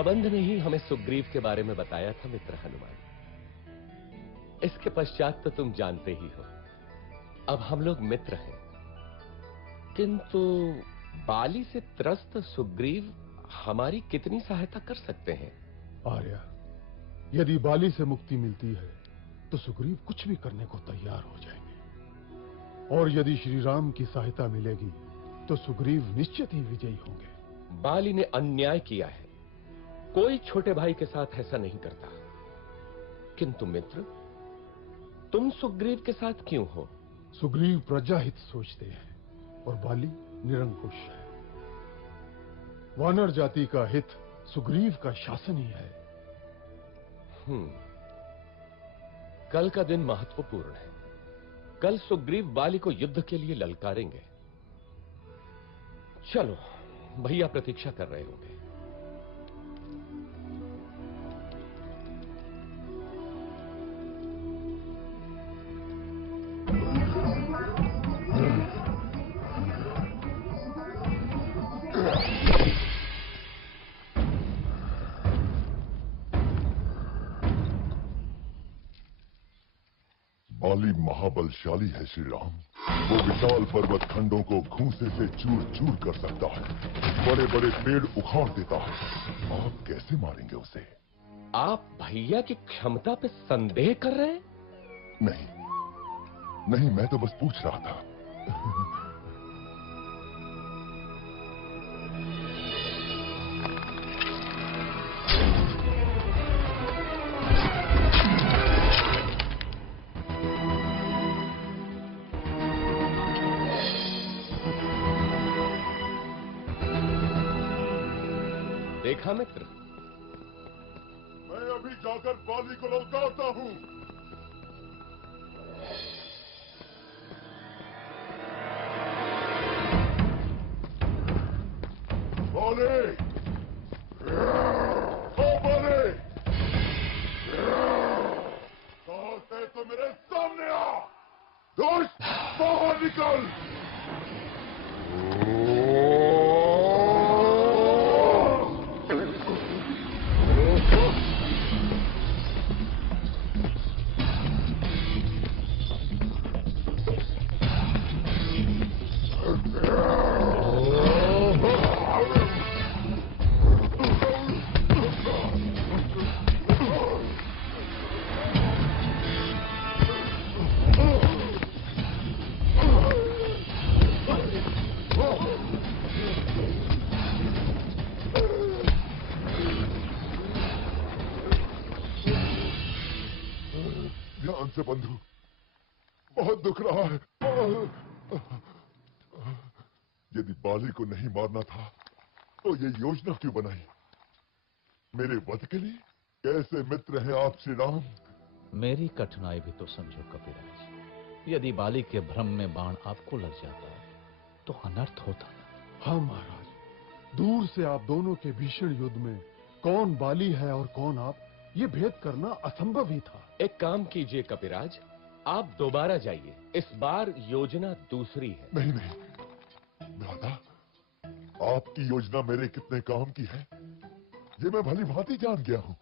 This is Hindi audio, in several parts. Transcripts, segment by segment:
कबंध ने ही हमें सुग्रीव के बारे में बताया था मित्र हनुमान। इसके पश्चात तो तुम जानते ही हो, अब हम लोग मित्र हैं। किंतु बाली से त्रस्त सुग्रीव हमारी कितनी सहायता कर सकते हैं? आर्या, यदि बाली से मुक्ति मिलती है तो सुग्रीव कुछ भी करने को तैयार हो जाएंगे, और यदि श्री राम की सहायता मिलेगी तो सुग्रीव निश्चित ही विजयी होंगे। बाली ने अन्याय किया है, कोई छोटे भाई के साथ ऐसा नहीं करता। किंतु मित्र, तुम सुग्रीव के साथ क्यों हो? सुग्रीव प्रजाहित सोचते हैं और बाली निरंकुश है। वानर जाति का हित सुग्रीव का शासन ही है। कल का दिन महत्वपूर्ण है। कल सुग्रीव बाली को युद्ध के लिए ललकारेंगे। चलो, भैया प्रतीक्षा कर रहे होंगे। बाली महाबलशाली है श्री राम। वो विशाल पर्वत खंडों को घूंसे से चूर चूर कर सकता है, बड़े बड़े पेड़ उखाड़ देता है। आप कैसे मारेंगे उसे? आप भैया की क्षमता पे संदेह कर रहे हैं? नहीं नहीं, मैं तो बस पूछ रहा था। देखा मित्र, मैं अभी जाकर बाली को ललकारता हूं। बाली, ओ बाली, साहस है तो मेरे सामने आ। दुष्ट, बाहर निकल। ध्यान से बंधु, बहुत दुख रहा है। यदि बाली को नहीं मारना था तो ये योजना क्यों बनाई? मेरे वध के लिए? कैसे मित्र हैं आप श्री राम? मेरी कठिनाई भी तो समझो कपिराज। यदि बाली के भ्रम में बाण आपको लग जाता तो अनर्थ होता ना। हाँ महाराज, दूर से आप दोनों के भीषण युद्ध में कौन बाली है और कौन आप, ये भेद करना असंभव ही था। एक काम कीजिए कपिराज, आप दोबारा जाइए। इस बार योजना दूसरी है। नहीं नहीं भ्राता, आपकी योजना मेरे कितने काम की है ये मैं भली भांति जान गया हूं।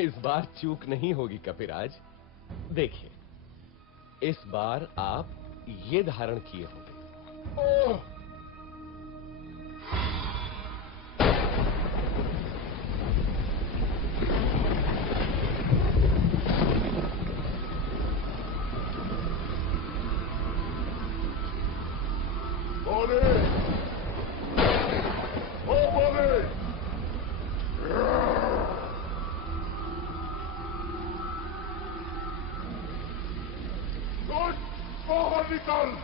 इस बार चूक नहीं होगी कपिराज। देखिए, इस बार आप ये धारण किए होंगे। बाहर निकल।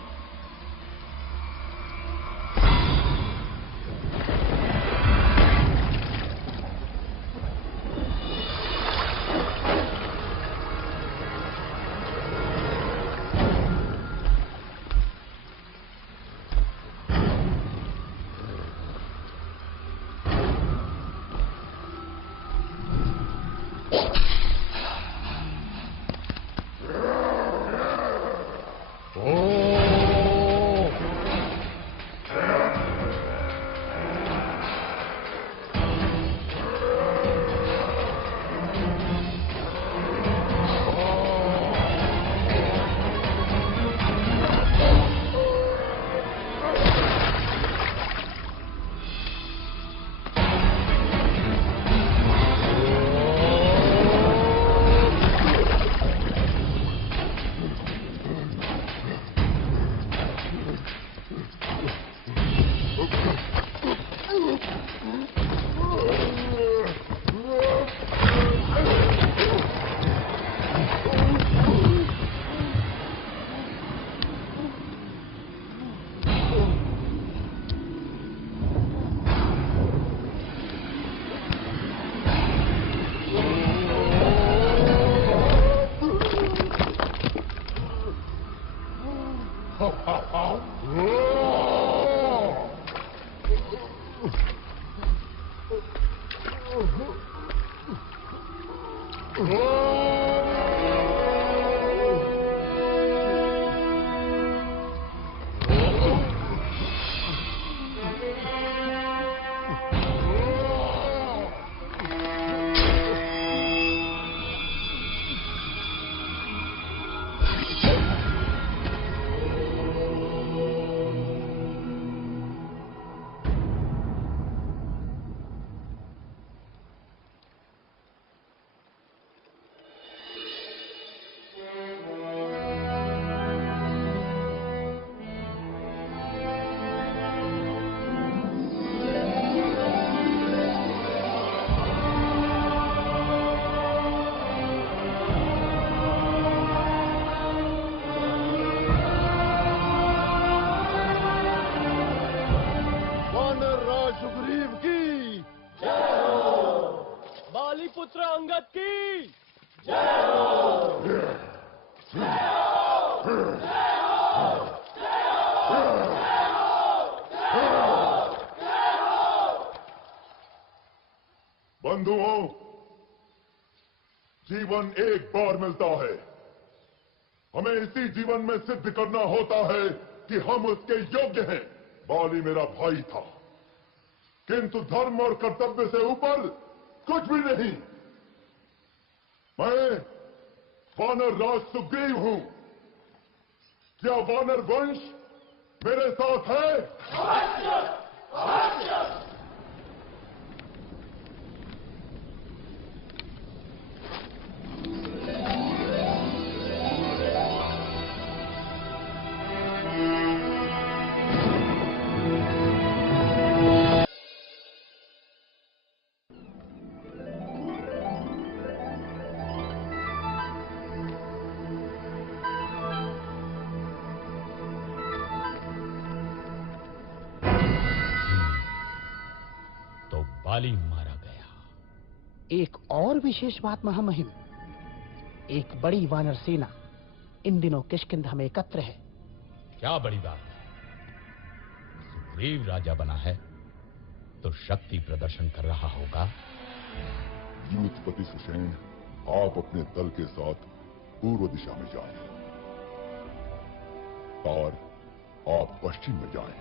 पुत्र अंगद की बंधुओं, जीवन एक बार मिलता है। हमें इसी जीवन में सिद्ध करना होता है कि हम उसके योग्य हैं। बाली मेरा भाई था, किंतु धर्म और कर्तव्य से ऊपर कुछ भी नहीं। मैं वानर राज सुग्रीव हूं। क्या वानर वंश मेरे साथ है? अवश्य, अवश्य। बाली मारा गया। एक और विशेष बात महामहिम, एक बड़ी वानर सेना इन दिनों किष्किंधा में एकत्र है। क्या बड़ी बात? सुग्रीव राजा बना है तो शक्ति प्रदर्शन कर रहा होगा। यूथपति सुषेण, आप अपने दल के साथ पूर्व दिशा में जाएं। तार, आप पश्चिम में जाएं।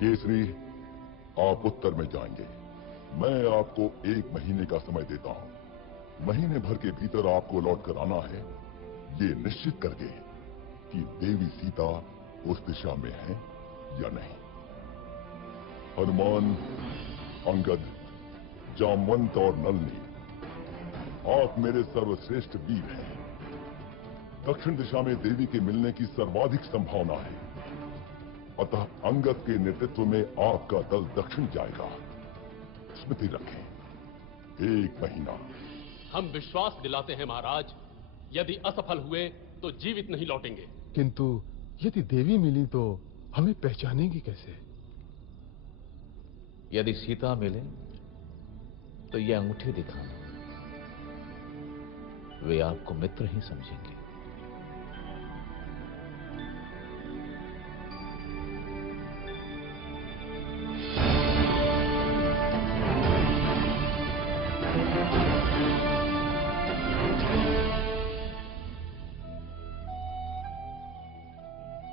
केसरी, आप उत्तर में जाएंगे। मैं आपको 1 महीने का समय देता हूं। महीने भर के भीतर आपको लौट कर आना है, ये निश्चित करके कि देवी सीता उस दिशा में है या नहीं। हनुमान, अंगद, जामवंत और नलनी, आप मेरे सर्वश्रेष्ठ वीर हैं। दक्षिण दिशा में देवी के मिलने की सर्वाधिक संभावना है, अतः अंगद के नेतृत्व में आपका दल दक्षिण जाएगा। स्मृति रखें, 1 महीना। हम विश्वास दिलाते हैं महाराज, यदि असफल हुए तो जीवित नहीं लौटेंगे। किंतु यदि देवी मिली तो हमें पहचानेंगी कैसे? यदि सीता मिले तो ये अंगूठी दिखाना, वे आपको मित्र ही समझेंगे।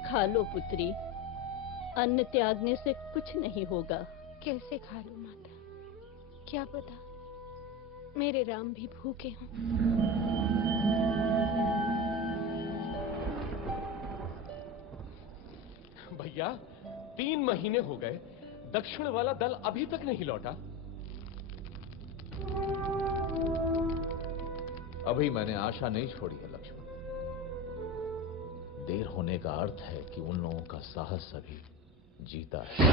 खा लो पुत्री, अन्न त्यागने से कुछ नहीं होगा। कैसे खा लूं माता? क्या पता मेरे राम भी भूखे हों। भैया, 3 महीने हो गए, दक्षिण वाला दल अभी तक नहीं लौटा। अभी मैंने आशा नहीं छोड़ी है लक्ष्मण। देर होने का अर्थ है कि उन लोगों का साहस अभी जीता है।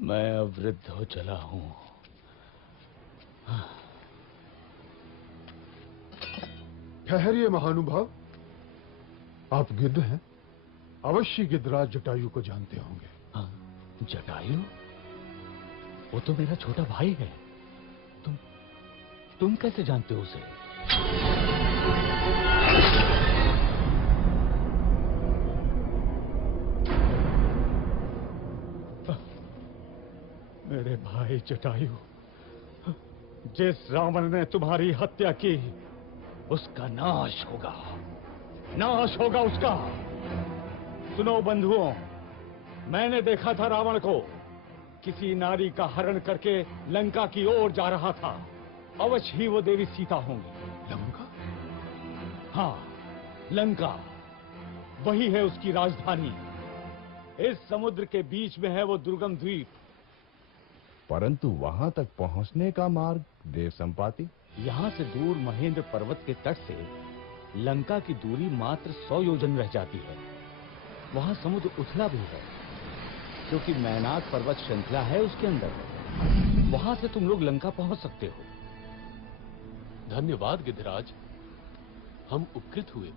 मैं अब वृद्ध हो चला हूं। ठहरिए महानुभाव, आप गिद्ध हैं, अवश्य गिद्धराज जटायु को जानते होंगे। हाँ, जटायु? वो तो मेरा छोटा भाई है। तुम कैसे जानते हो उसे? मेरे भाई जटायु, जिस रावण ने तुम्हारी हत्या की, उसका नाश होगा, नाश होगा उसका। सुनो बंधुओं, मैंने देखा था रावण को किसी नारी का हरण करके लंका की ओर जा रहा था। अवश्य ही वो देवी सीता होंगी। लंका? हाँ, लंका, वही है उसकी राजधानी। इस समुद्र के बीच में है वो दुर्गम द्वीप। परंतु वहां तक पहुंचने का मार्ग देव संपाति? यहां से दूर महेंद्र पर्वत के तट से लंका की दूरी मात्र 100 योजन रह जाती है। वहां समुद्र उथला भी है, क्योंकि मैनाक पर्वत श्रृंखला है उसके अंदर। वहां से तुम लोग लंका पहुंच सकते हो। धन्यवाद गिद्धराज, हम उपकृत हुए।